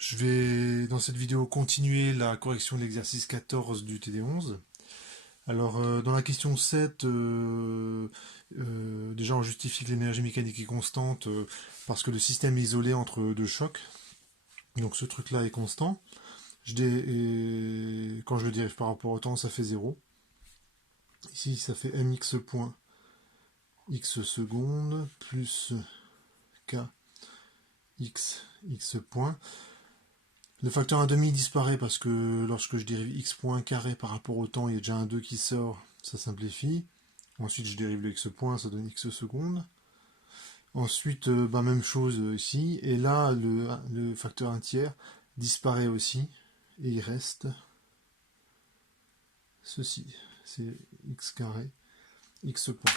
Je vais dans cette vidéo continuer la correction de l'exercice 14 du TD11. Alors dans la question 7, déjà on justifie que l'énergie mécanique est constante parce que le système est isolé entre deux chocs. Donc ce truc là est constant. Et quand je le dérive par rapport au temps, ça fait 0. Ici ça fait mx point x secondes plus k x point. Le facteur 1,5 disparaît parce que lorsque je dérive x point carré par rapport au temps, il y a déjà un 2 qui sort, ça simplifie. Ensuite, je dérive le x point, ça donne x secondes. Ensuite, même chose ici. Et là, le facteur 1 tiers disparaît aussi. Et il reste ceci. C'est x carré, x point.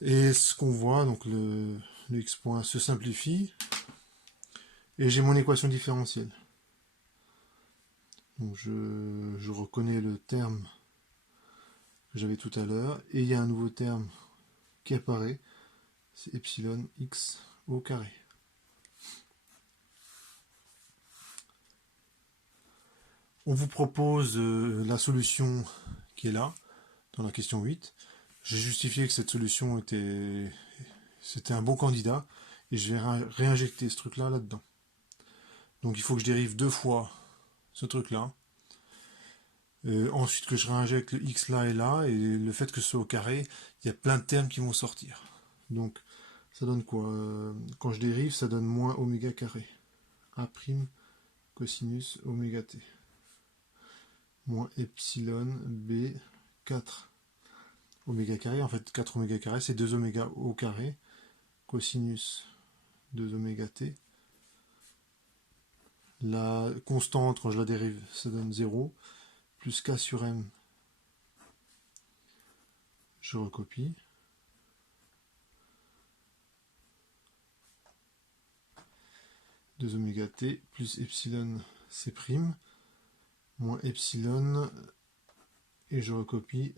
Et ce qu'on voit, donc le x point se simplifie. Et j'ai mon équation différentielle. Donc je reconnais le terme que j'avais tout à l'heure, et il y a un nouveau terme qui apparaît, c'est epsilon x au carré. On vous propose la solution qui est là, dans la question 8. J'ai justifié que cette solution c'était un bon candidat, et je vais réinjecter ce truc-là là-dedans. Donc il faut que je dérive deux fois ce truc-là. Ensuite que je réinjecte le x là, et le fait que ce soit au carré, il y a plein de termes qui vont sortir. Donc ça donne quoi quand je dérive, ça donne moins oméga carré. A' cosinus oméga t. Moins epsilon b 4 oméga carré. En fait, 4 oméga carré, c'est 2 oméga au carré. Cosinus 2 oméga t. La constante, quand je la dérive, ça donne 0. Plus k sur m. Je recopie. Oméga t plus epsilon c', moins epsilon, et je recopie.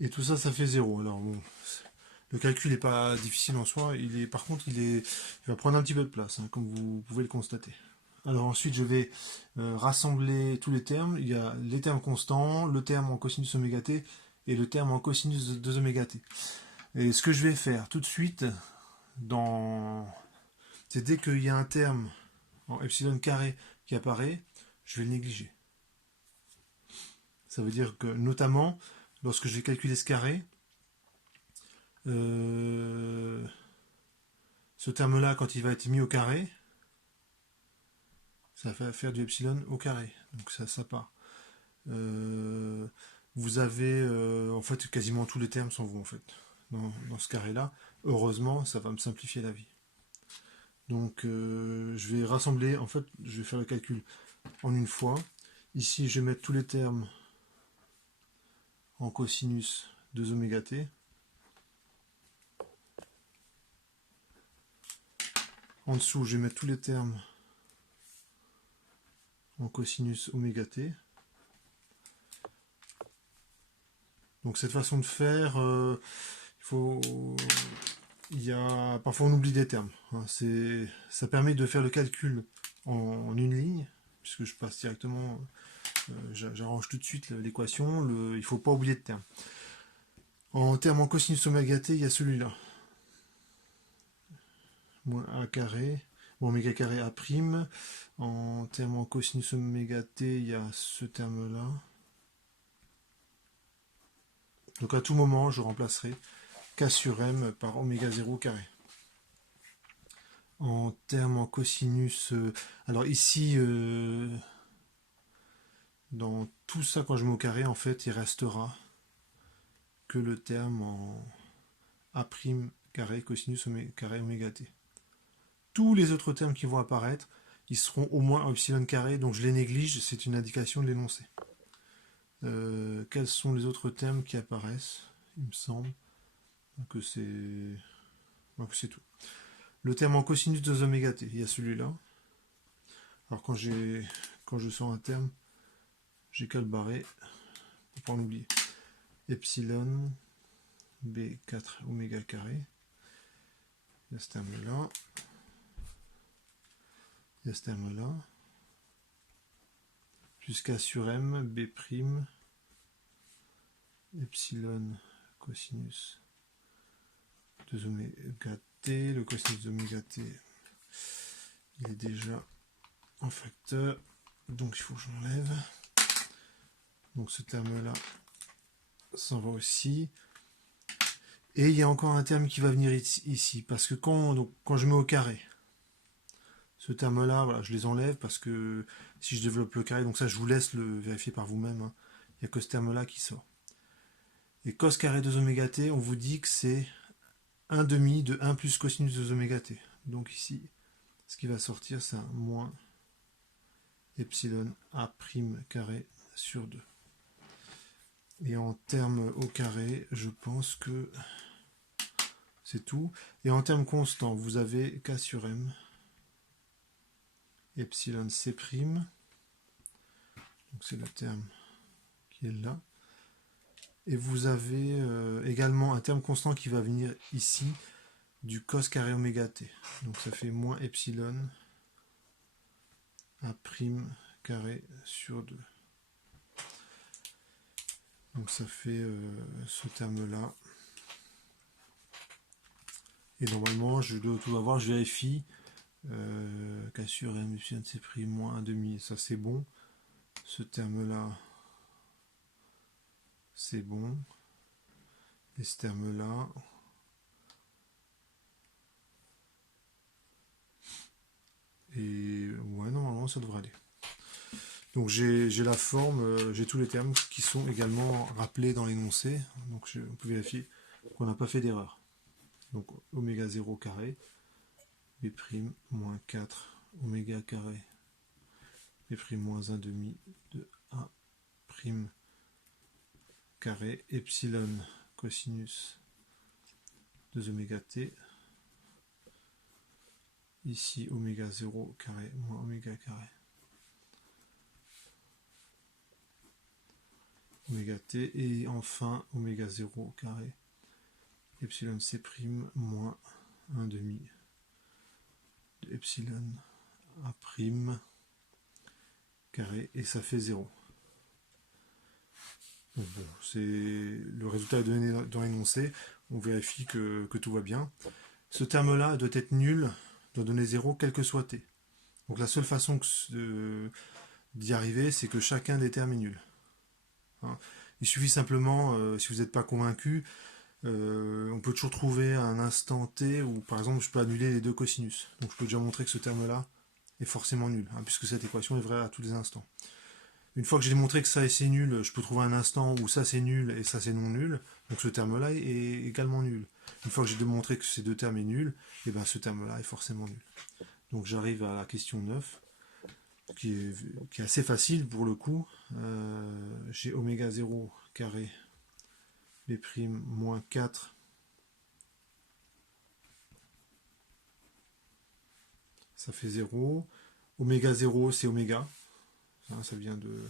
Et tout ça, ça fait 0. Alors bon, le calcul n'est pas difficile en soi, par contre il va prendre un petit peu de place, hein, comme vous pouvez le constater. Alors ensuite je vais rassembler tous les termes. Il y a les termes constants, le terme en cosinus oméga t et le terme en cosinus de 2 oméga t. Et ce que je vais faire tout de suite, c'est dès qu'il y a un terme en epsilon carré qui apparaît, je vais le négliger. Ça veut dire que notamment lorsque je vais calculer ce carré, ce terme-là, quand il va être mis au carré, ça va faire du epsilon au carré. Donc ça part. Vous avez en fait quasiment tous les termes s'en vont en fait dans ce carré-là. Heureusement, ça va me simplifier la vie. Donc je vais rassembler, en fait, je vais faire le calcul en une fois. Ici, je vais mettre tous les termes en cosinus 2 oméga t. En dessous, je vais mettre tous les termes en cosinus oméga t. Donc cette façon de faire, parfois on oublie des termes. Hein. Ça permet de faire le calcul en une ligne, puisque je passe directement, j'arrange tout de suite l'équation. Il ne faut pas oublier de termes. En termes en cosinus oméga t, il y a celui-là. Moins a carré, oméga carré a'. En termes en cosinus oméga t, il y a ce terme-là. Donc à tout moment, je remplacerai k sur m par oméga 0 carré. En termes en cosinus, alors ici, dans tout ça, quand je mets au carré, en fait, il restera que le terme en a' carré cosinus carré oméga t. Tous les autres termes qui vont apparaître, ils seront au moins en epsilon carré, donc je les néglige, c'est une indication de l'énoncé. Quels sont les autres termes qui apparaissent? Il me semble que c'est tout. Le terme en cosinus de oméga t, il y a celui-là. Alors quand je sors un terme, j'ai qu'à le barrer pour pas en oublier. epsilon B4 oméga carré. Il y a ce terme-là. Il y a ce terme-là. Jusqu'à sur M, B', epsilon cosinus de oméga t. Le cosinus d'oméga t, il est déjà en facteur. Donc il faut que je l'enlève. Donc ce terme-là s'en va aussi. Et il y a encore un terme qui va venir ici. Parce que quand je mets au carré, ce terme-là, voilà, je les enlève parce que si je développe le carré, donc ça je vous laisse le vérifier par vous-même, hein, il n'y a que ce terme-là qui sort. Et cos carré 2 oméga t, on vous dit que c'est 1 demi de 1 plus cosinus 2 oméga t. Donc ici, ce qui va sortir, c'est un moins epsilon a' carré sur 2. Et en termes au carré, je pense que c'est tout. Et en termes constants, vous avez k sur m, epsilon c', donc c'est le terme qui est là. Et vous avez également un terme constant qui va venir ici, du cos carré oméga t. Donc ça fait moins epsilon a' carré sur 2. Donc ça fait ce terme-là. Et normalement, je dois tout avoir, je vérifie. K sur m, epsilon c', moins 1,5, ça c'est bon. Ce terme-là, c'est bon. Et ce terme-là, et ouais, normalement ça devrait aller. Donc j'ai la forme, j'ai tous les termes qui sont également rappelés dans l'énoncé. Donc on peut vérifier qu'on n'a pas fait d'erreur. Donc oméga 0 carré, B' moins 4 oméga carré, B' moins 1,5 de A' carré, epsilon cosinus 2 oméga t. Ici oméga 0 carré moins oméga carré. Oméga t, et enfin oméga 0 carré epsilon c' moins 1,5 de epsilon a' carré, et ça fait 0. Donc bon, c'est le résultat est donné dans l'énoncé, on vérifie que tout va bien. Ce terme-là doit être nul, doit donner 0 quel que soit t. Donc la seule façon d'y arriver, c'est que chacun des termes est nul. Hein. Il suffit simplement, si vous n'êtes pas convaincu, on peut toujours trouver un instant t où par exemple je peux annuler les deux cosinus. Donc je peux déjà montrer que ce terme-là est forcément nul, hein, puisque cette équation est vraie à tous les instants. Une fois que j'ai démontré que ça c'est nul, je peux trouver un instant où ça c'est nul et ça c'est non nul. Donc ce terme-là est également nul. Une fois que j'ai démontré que ces deux termes est nul, et ben ce terme-là est forc'ément nul. Donc j'arrive à la question 9, qui est assez facile pour le coup. J'ai oméga 0 carré B' moins 4. Ça fait 0. Oméga 0, c'est oméga. Ça vient de...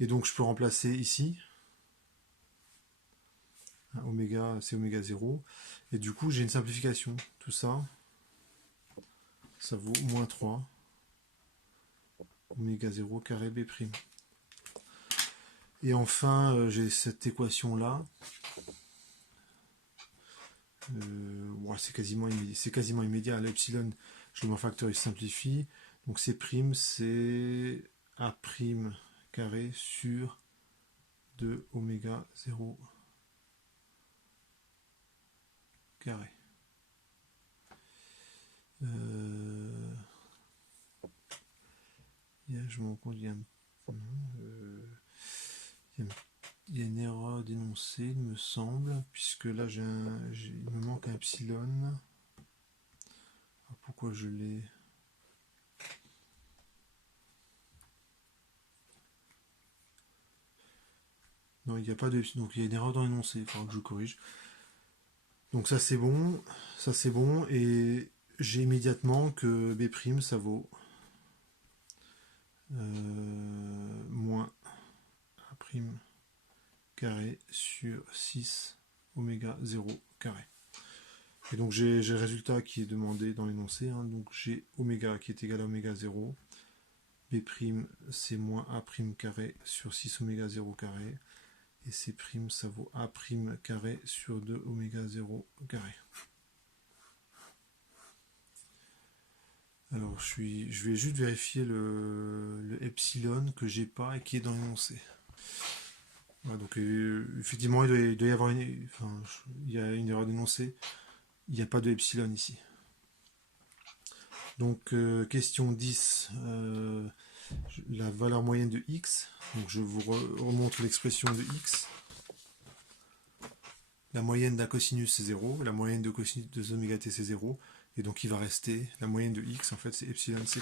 Et donc je peux remplacer ici. Oméga, c'est oméga 0. Et du coup, j'ai une simplification. Tout ça, ça vaut moins 3. Oméga 0 carré B'. Et enfin, j'ai cette équation-là. C'est quasiment immédiat. L'epsilon, je le mets en facteur, il se simplifie. Donc C', c'est A' carré sur 2 oméga 0 carré. Je m'en compte, il y a une erreur d'énoncé, il me semble, puisque là il me manque un epsilon. Alors pourquoi je l'ai... Non, il n'y a pas de... Donc il y a une erreur dans l'énoncé, il faudra que je corrige. Donc ça c'est bon, et j'ai immédiatement que B', ça vaut moins A' carré sur 6 oméga 0 carré. Et donc j'ai le résultat qui est demandé dans l'énoncé, hein. Donc j'ai oméga qui est égal à oméga 0, B' c'est moins A' carré sur 6 oméga 0 carré, et C' ça vaut A' carré sur 2 oméga 0 carré. Alors je vais juste vérifier le epsilon que j'ai pas et qui est dans l'énoncé. Voilà, donc effectivement il doit y avoir il y a une erreur d'énoncé. Il n'y a pas de epsilon ici. Donc question 10, la valeur moyenne de x. Donc je vous remontre l'expression de x. La moyenne d'un cosinus c'est 0, la moyenne de cosinus de oméga t c'est 0, et donc il va rester, la moyenne de x en fait c'est epsilon c'.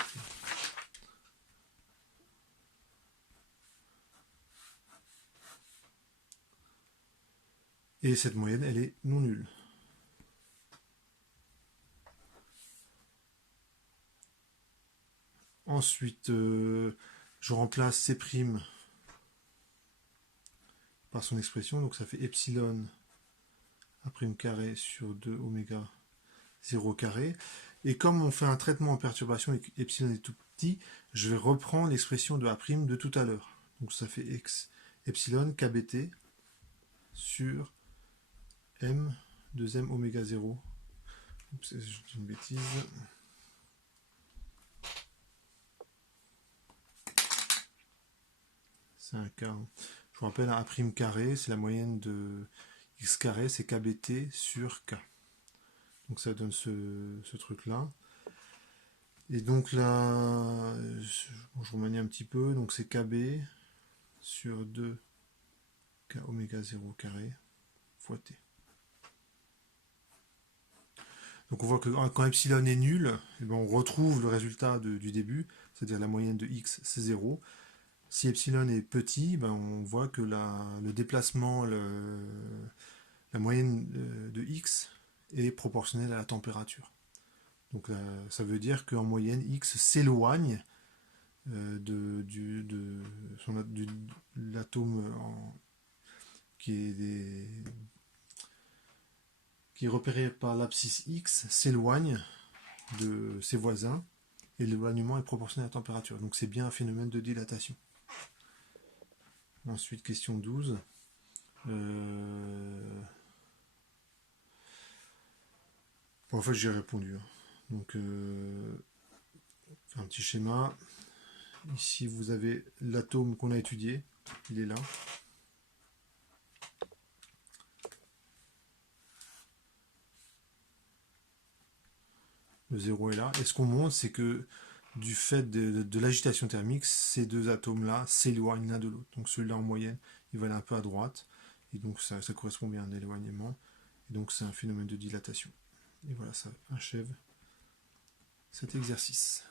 Et cette moyenne elle est non nulle. Ensuite je remplace c' par son expression, donc ça fait epsilon A' carré sur 2 oméga 0 carré. Et comme on fait un traitement en perturbation et que epsilon est tout petit, je vais reprendre l'expression de A' de tout à l'heure. Donc ça fait x epsilon kbt sur m 2m oméga 0. Oups, je dis une bêtise. C'est un cas. Je vous rappelle, A' carré, c'est la moyenne de x carré, c'est kbt sur k. Donc ça donne ce truc-là. Et donc là, je remanie un petit peu, donc c'est kb sur 2 k oméga 0 carré fois t. Donc on voit que quand epsilon est nul, eh ben on retrouve le résultat du début, c'est-à-dire la moyenne de x c'est 0. Si epsilon est petit, ben on voit que le déplacement, la moyenne de x est proportionnelle à la température. Donc ça veut dire qu'en moyenne, x s'éloigne de l'atome qui est repéré par l'abscisse x, s'éloigne de ses voisins, et l'éloignement est proportionnel à la température. Donc c'est bien un phénomène de dilatation. Ensuite, question 12. Bon, en fait, j'ai répondu. Donc, un petit schéma. Ici, vous avez l'atome qu'on a étudié. Il est là. Le 0 est là. Et ce qu'on montre, c'est que du fait de l'agitation thermique, ces deux atomes-là s'éloignent l'un de l'autre. Donc celui-là en moyenne, il va aller un peu à droite. Et donc ça correspond bien à un éloignement. Et donc c'est un phénomène de dilatation. Et voilà, ça achève cet exercice.